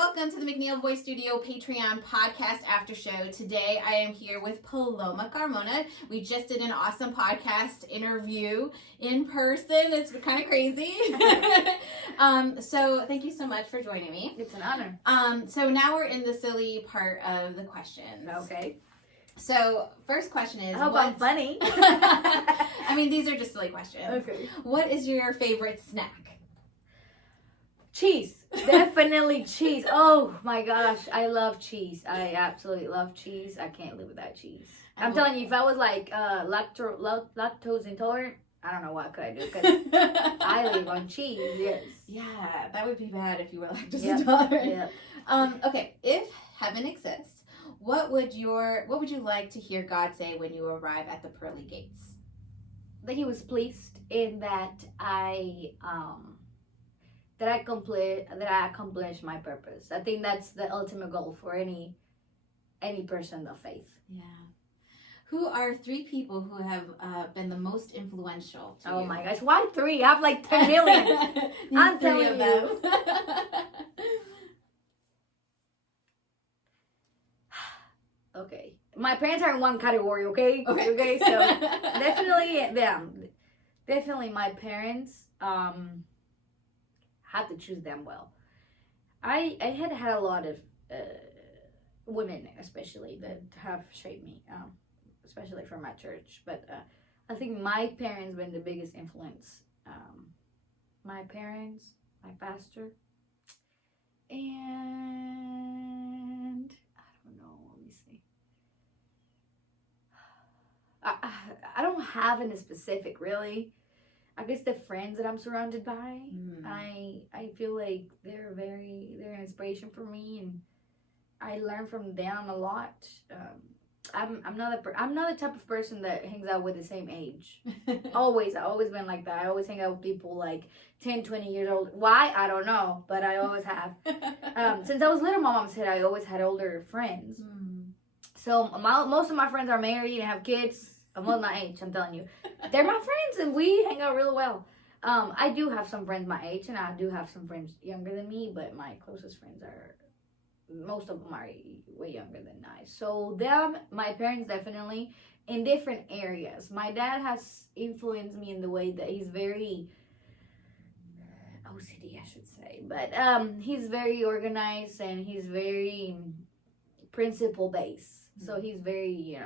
welcome to the McNeil Voice Studio Patreon podcast Aftershow. Today I am here with Paloma Carmona. We just did an awesome podcast interview in person. It's kind of crazy. So thank you so much for joining me. It's an honor. So now we're in the silly part of the questions. Okay. So first question is... I hope I'm funny. I mean, these are just silly questions. Okay. What is your favorite snack? Cheese. Definitely cheese. Oh my gosh. I love cheese. I absolutely love cheese. I can't live without cheese. I'm telling you, if I was like lactose intolerant, I don't know what could I do, because I live on cheese. Yes. Yeah, that would be bad if you were lactose Yep. intolerant. Yep. Okay, if heaven exists, what would you like to hear God say when you arrive at the pearly gates? That he was pleased in that I accomplished my purpose. I think that's the ultimate goal for any person of faith. Yeah. Who are 3 people who have been the most influential to you? Oh my gosh, why 3? I have like 10 million. I'm telling you. Okay. My parents are in one category, okay? Okay. So definitely them. Definitely my parents. Had to choose them well. I had a lot of women, especially, that have shaped me, especially from my church. But I think my parents been the biggest influence. My parents, my pastor, and I don't know. Let me see. I don't have any specific, really. I guess the friends that I'm surrounded by, I feel like they're an inspiration for me, and I learn from them a lot. I'm not the type of person that hangs out with the same age. I've always been like that. I always hang out with people like 10, 20 years old. Why? I don't know, but I always have. Since I was little, my mom said I always had older friends. So most of my friends are married and have kids. I'm on my age, I'm telling you. They're my friends, and we hang out really well. I do have some friends my age, and I do have some friends younger than me, but my closest friends most of them are way younger than I. So my parents definitely, in different areas. My dad has influenced me in the way that he's very OCD, I should say. But he's very organized, and he's very principle-based. So he's very,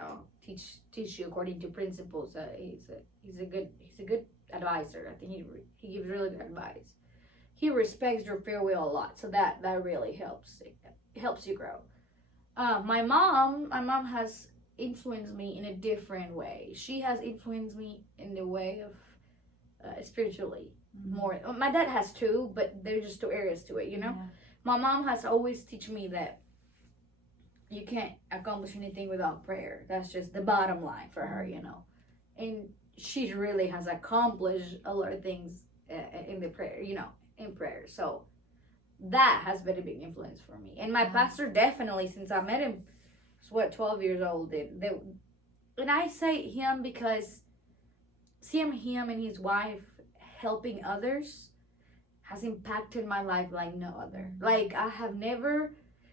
teach you according to principles. He's a good advisor. I think he gives really good advice. He respects your free will a lot, so that really helps. It helps you grow. My mom has influenced me in a different way. She has influenced me in the way of spiritually more. My dad has too, but there's just 2 areas to it. Yeah. My mom has always taught me that you can't accomplish anything without prayer. That's just the bottom line for her, And she really has accomplished a lot of things in the prayer, in prayer. So that has been a big influence for me. And my pastor definitely, since I met him, was 12 years old. And I say him because seeing him and his wife helping others has impacted my life like no other. Like, I have never,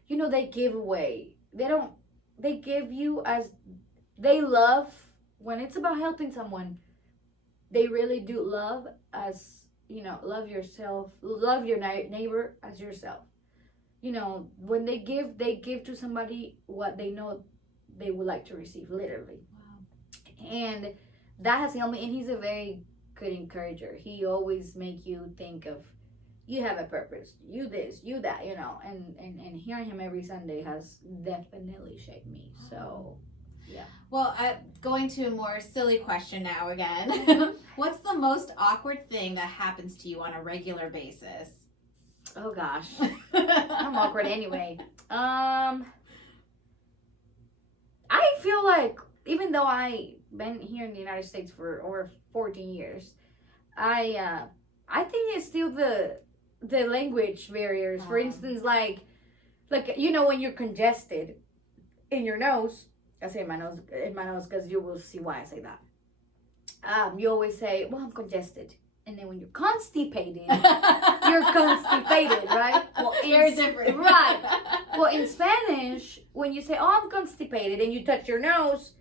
they give away. They give you as they love. When it's about helping someone, they really do love as, love yourself, love your neighbor as yourself. When they give to somebody what they know they would like to receive, literally. Wow. And that has helped me, and he's a very good encourager. He always make you think of, you have a purpose, you this, you that, and hearing him every Sunday has definitely shaped me. So, yeah. Well, going to a more silly question now again. What's the most awkward thing that happens to you on a regular basis? Oh gosh, I'm awkward anyway. I feel like, even though I've been here in the United States for over 14 years, I think it's still the language barriers. For instance, like when you're congested in your nose. I say in my nose because you will see why I say that. You always say, well, I'm congested. And then when you're constipated, you're constipated, right? Well, Very different. Right. Well, in Spanish, when you say, oh, I'm constipated, and you touch your nose,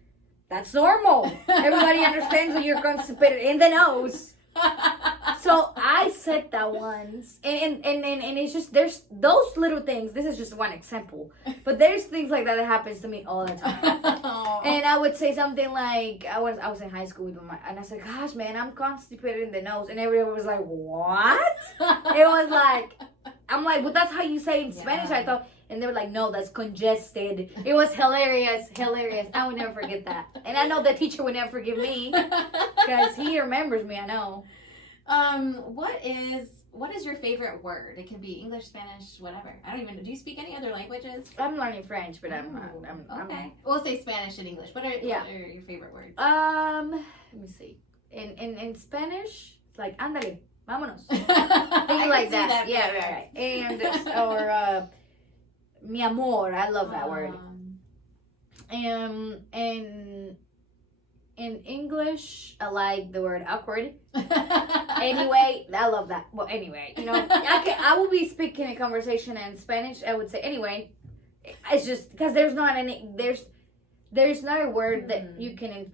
that's normal. Everybody understands that you're constipated in the nose. So I said that once, and it's just, there's those little things. This is just one example, but there's things like that happens to me all the time. And I would say something like, I was in high school with and I said, gosh, man, I'm constipated in the nose, and everyone was like, what? It was like, I'm like, well, that's how you say in Spanish, I thought. And they were like, no, that's congested. It was hilarious. I would never forget that. And I know the teacher would never forgive me because he remembers me, I know. What is your favorite word? It can be English, Spanish, whatever. I don't even know. Do you speak any other languages? I'm learning French, but I'm okay. We'll say Spanish and English. What are your favorite words? Let me see. In Spanish, it's like ándale, vámonos. Things like that. Yeah, right. And or mi amor, I love that word. And in English, I like the word awkward. Anyway, I love that. Well, anyway, I will be speaking a conversation in Spanish. I would say anyway. It's just because there's not a word that you can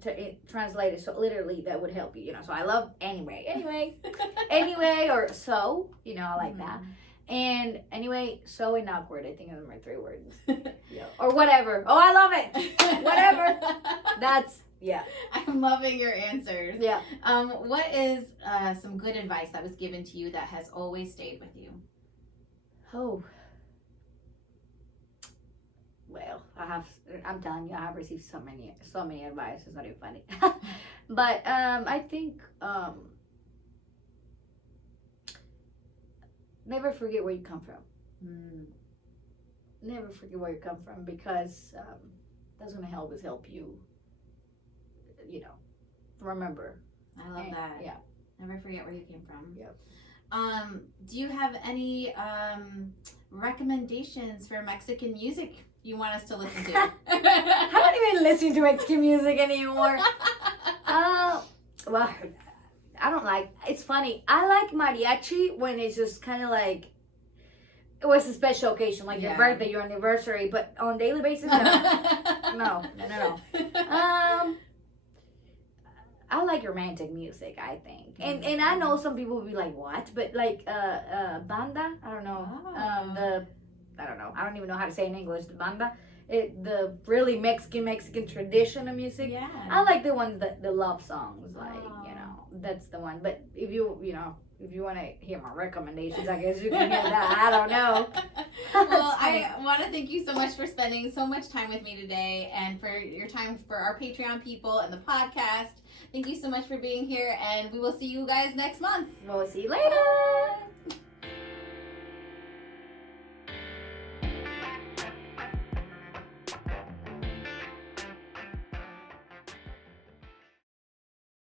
translate it. So literally, that would help you. So I love anyway, or so. I like that. And anyway, so and awkward. I think those are my 3 words. Yeah. Or whatever. Oh, I love it. Whatever. That's. Yeah. I'm loving your answers. Yeah. What is some good advice that was given to you that has always stayed with you? Oh. Well, I'm telling you, I have received so many advice. It's not even funny. But I think never forget where you come from. Never forget where you come from, because that's going to help you. Remember. I love that. Yeah. Never forget where you came from. Yep. Do you have any recommendations for Mexican music you want us to listen to? I don't even listen to Mexican music anymore. Well, I don't like. It's funny. I like mariachi when it's just kind of like it was a special occasion, like your birthday, your anniversary. But on a daily basis, no. I like romantic music, I think. And I know some people will be like, what? But like banda, I don't know. I don't know. I don't even know how to say in English. The banda, the really Mexican tradition of music. Yeah. I like the ones the love songs, like that's the one. But if you want to hear my recommendations, I guess you can hear that. I don't know. Well, I want to thank you so much for spending so much time with me today, and for your time for our Patreon people and the podcast. Thank you so much for being here, and we will see you guys next month. We'll see you later.